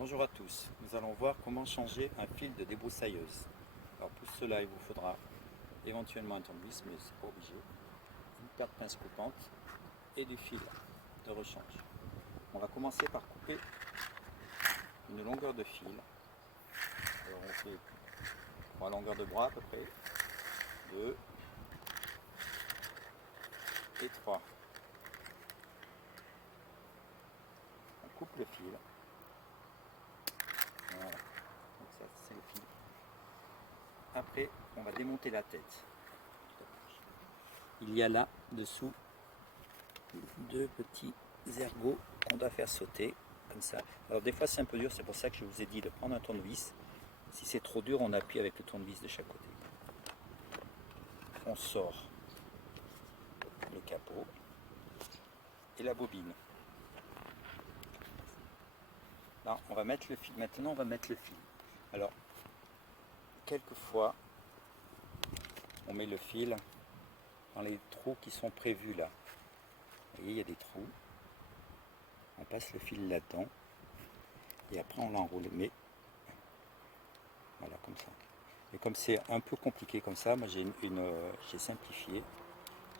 Bonjour à tous, nous allons voir comment changer un fil de débroussailleuse. Alors pour cela il vous faudra éventuellement un tournevis, mais c'est pas obligé, une paire de pinces coupantes et du fil de rechange. On va commencer par couper une longueur de fil. Alors on fait 3 longueurs de bras à peu près, 2 et 3. On coupe le fil. Voilà, donc ça c'est le fil. Après, on va démonter la tête. Il y a là dessous 2 petits ergots qu'on doit faire sauter comme ça. Alors des fois c'est un peu dur, c'est pour ça que je vous ai dit de prendre un tournevis. Si c'est trop dur, on appuie avec le tournevis de chaque côté. On sort le capot et la bobine. Là, on va mettre le fil. Maintenant, on va mettre le fil. Alors, quelquefois, on met le fil dans les trous qui sont prévus là. Vous voyez, il y a des trous. On passe le fil là-dedans et après on l'enroule. Mais voilà, comme ça. Et comme c'est un peu compliqué comme ça, moi j'ai simplifié.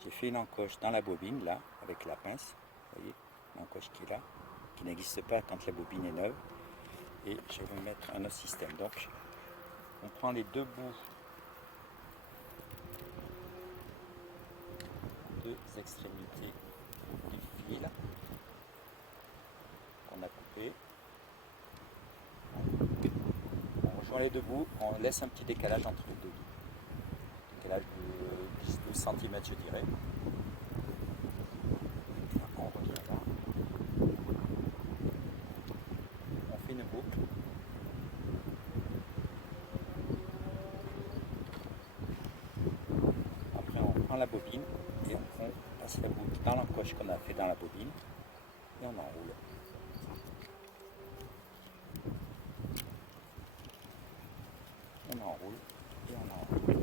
J'ai fait une encoche dans la bobine là, avec la pince. Vous voyez, l'encoche qui est là, qui n'existe pas quand la bobine est neuve. Et je vais mettre un autre système. Donc, on prend les deux bouts, deux extrémités du fil qu'on a coupé. On rejoint les deux bouts, on laisse un petit décalage entre les deux bouts. Décalage de 10-12 cm je dirais. On revient là. On fait une boucle. Après on prend la bobine et on passe la boucle dans l'encoche qu'on a fait dans la bobine et on enroule. On enroule et on enroule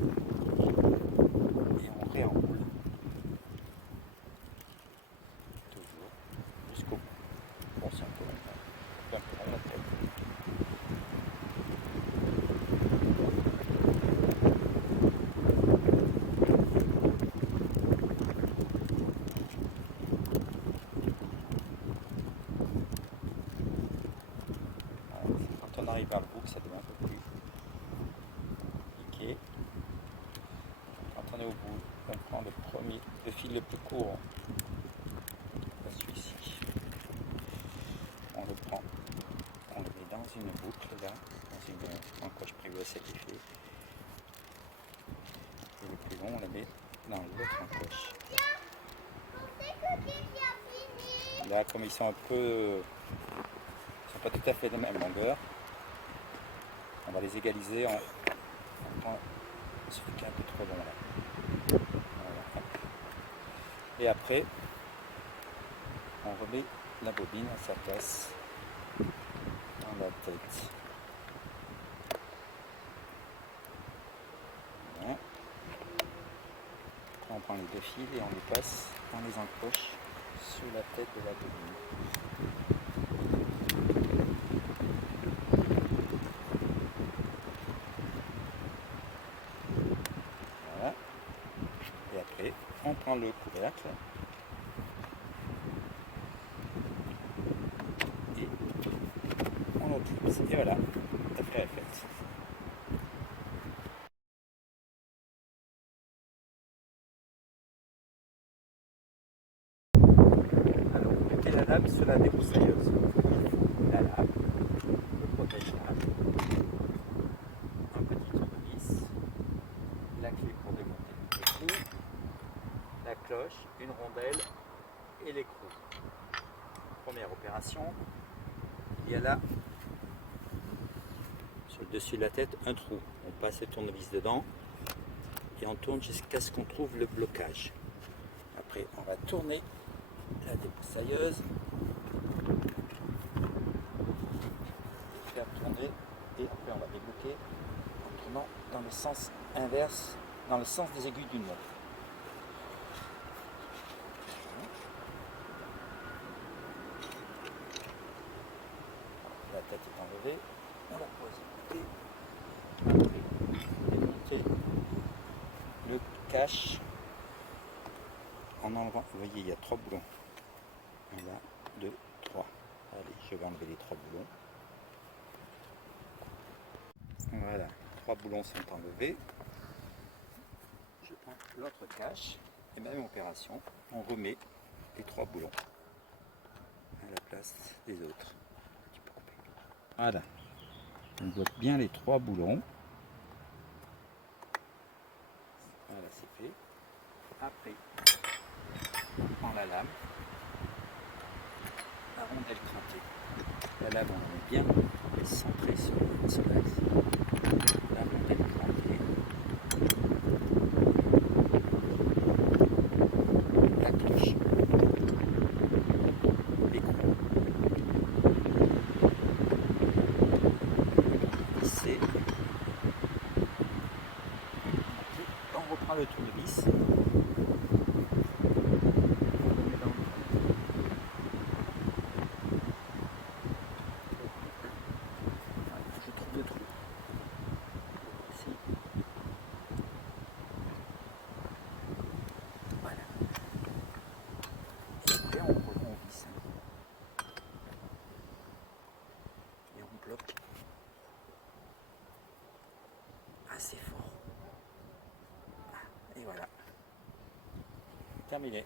et on réenroule toujours jusqu'au bout. Bon, c'est un peu long la tête. Voilà, quand on arrive vers le bout, ça devient un peu plus compliqué. Quand on est au bout, on prend le fil le plus court, celui-ci. On le prend, on le met dans une boucle là, dans une encoche prévue à cet effet. Et le plus long, on le met dans l'autre encoche. Là, comme ils sont sont pas tout à fait de la même longueur, on va les égaliser. On prend celui qui est un peu trop long là. Voilà. Et après, on remet la bobine à sa place dans la tête. Voilà. Après, on prend les deux fils et on les passe dans les encoches sur la tête de la bobine. Voilà. Et après, on prend le couvercle et on l'utilise. Et voilà, l'affaire est faite. Alors, mettez la lame sur la débroussailleuse. La lame, le protège-lame, un petit tournevis, la clé pour démonter les clous, la cloche, une rondelle et l'écrou. Première opération, il y a là, sur le dessus de la tête, un trou. On passe le tournevis dedans et on tourne jusqu'à ce qu'on trouve le blocage. Après, on va tourner la débroussailleuse, faire tourner et après on va débloquer en tournant dans le sens inverse, dans le sens des aiguilles d'une montre. La tête est en enlevée. On la pose à côté. Après, démonter le cache en enlevant. Vous voyez, il y a 3 boulons. 1, 2, 3. Allez, je vais enlever les 3 boulons. Voilà, 3 boulons sont enlevés. Je prends l'autre cache et même opération, on remet les 3 boulons à la place des autres. Voilà, on bloque bien les 3 boulons. Voilà, c'est fait. Après, on prend la lame, la rondelle crantée. La lame, on la met bien centrée sur l'axe. La rondelle crantée. La cloche. Les crons. Lisser. On reprend le tournevis. Je trouve le trou. Ici. Voilà. Et après on visse. Et on bloque assez fort. Et voilà. Terminé.